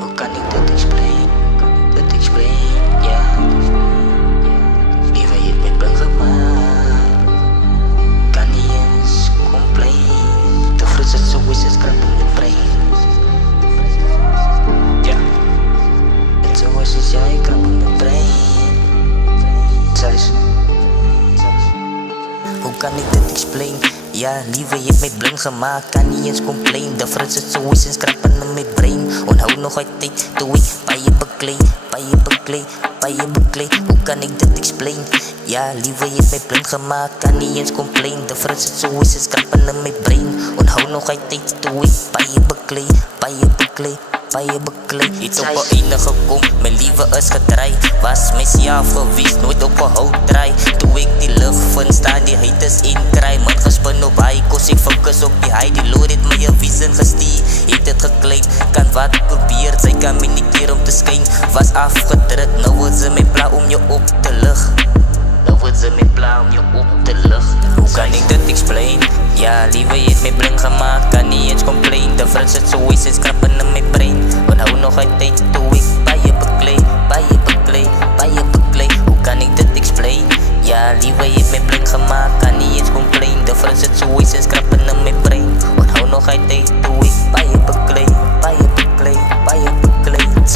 Hoe kan ik dat explain? Ja. Liever je het met ben gemaakt. Kan niet eens complain. De frust is zo is het krap in mijn brain. Ja. Het zo is jij krap in mijn brain. Thuis. Hoe kan ik dit explain? Ja, liever je hebt mij blind gemaakt, kan niet eens complain. De frust is zo is krappen in mijn brain. Onthoud nog uit tijd, doe ik bij je bekleed. Hoe kan ik dit explain? Ja, liever je hebt mij blind gemaakt, kan niet eens complain. De frust is zo is krappen in mijn brain. Onthoud nog uit tijd, doe ik bij je bekleed. Iets op een einde gekomen, mijn lieve is gedraaid. Was mijzelf geweest, nooit op een hout draai. Toen ik die lucht vind, staan die haters in kraai. Man gespin op high, kost ik focus op die high. Die load het me je vision gestier, heeft het gekleed. Kan wat probeer, zij kan me niet keer om te schijn. Was afgedrukt, nou wordt ze mij blauw om je op te lucht. Hoe kan ik dit explain? Ja, liever je het mij blind gemaakt, kan niet eens complain. De frust is zo is krappen in mijn brain. Onthoud nog uit tijd, doe ik bij je bekleed. Hoe kan ik dit explain? Ja, liever je het mij blind gemaakt, kan niet eens complain. De frust is zo is krappen in mijn brain. Onthoud nog uit tijd, doe ik bij je bekleed.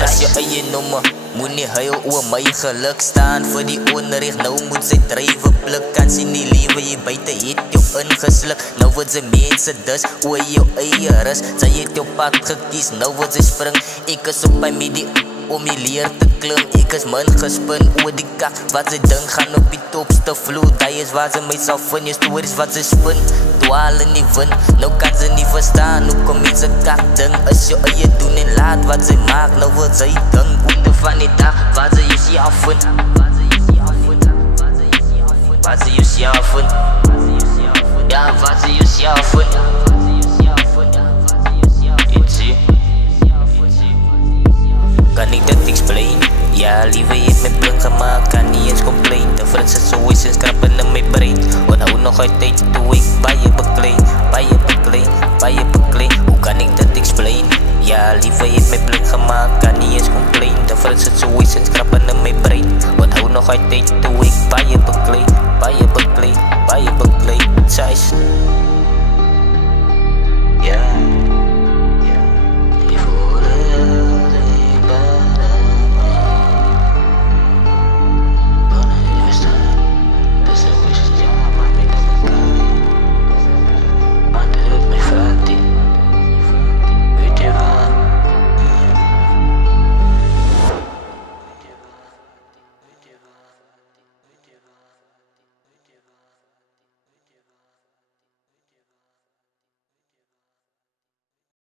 As je eie noemen, moet nie huil oor my geluk. Staan vir die onrecht, nou moet sy dryven pluk. Kan sien die lewe jy buite het jou ingesluk. Nou word sy mense dus oor jou eie rus. Sy het jou pad gekies, nou word sy spring. Ek is op my medie om die leer te klim. Ek is min gespin oor die kak. Wat sy ding gaan op die topste vloer. Die is waar sy my sal vind. Jou stories wat sy spin, dwaal in die wind. Nou kan sy nie verstaan, hoe kom mense kak ding. Is jou eie doen en laat wat sy maak. Nou word sy ding, oende van die dag. Waar sy jouself vind. Ja, waar sy jouself vind. Kan ik dat explain? Ja, liever je het met blind gemaakt, kan niet eens complain. De frust is zo is krappen in mijn brain. Onthoud nog uit tijd, doe ik bij je bekleed. Hoe kan ik dat explain? Ja, liever je het met blind gemaakt, kan niet eens complain. De frust is zo is krappen in mijn brain. Onthoud nog uit tijd, doe ik bij je bekleed. Thuis. Ja.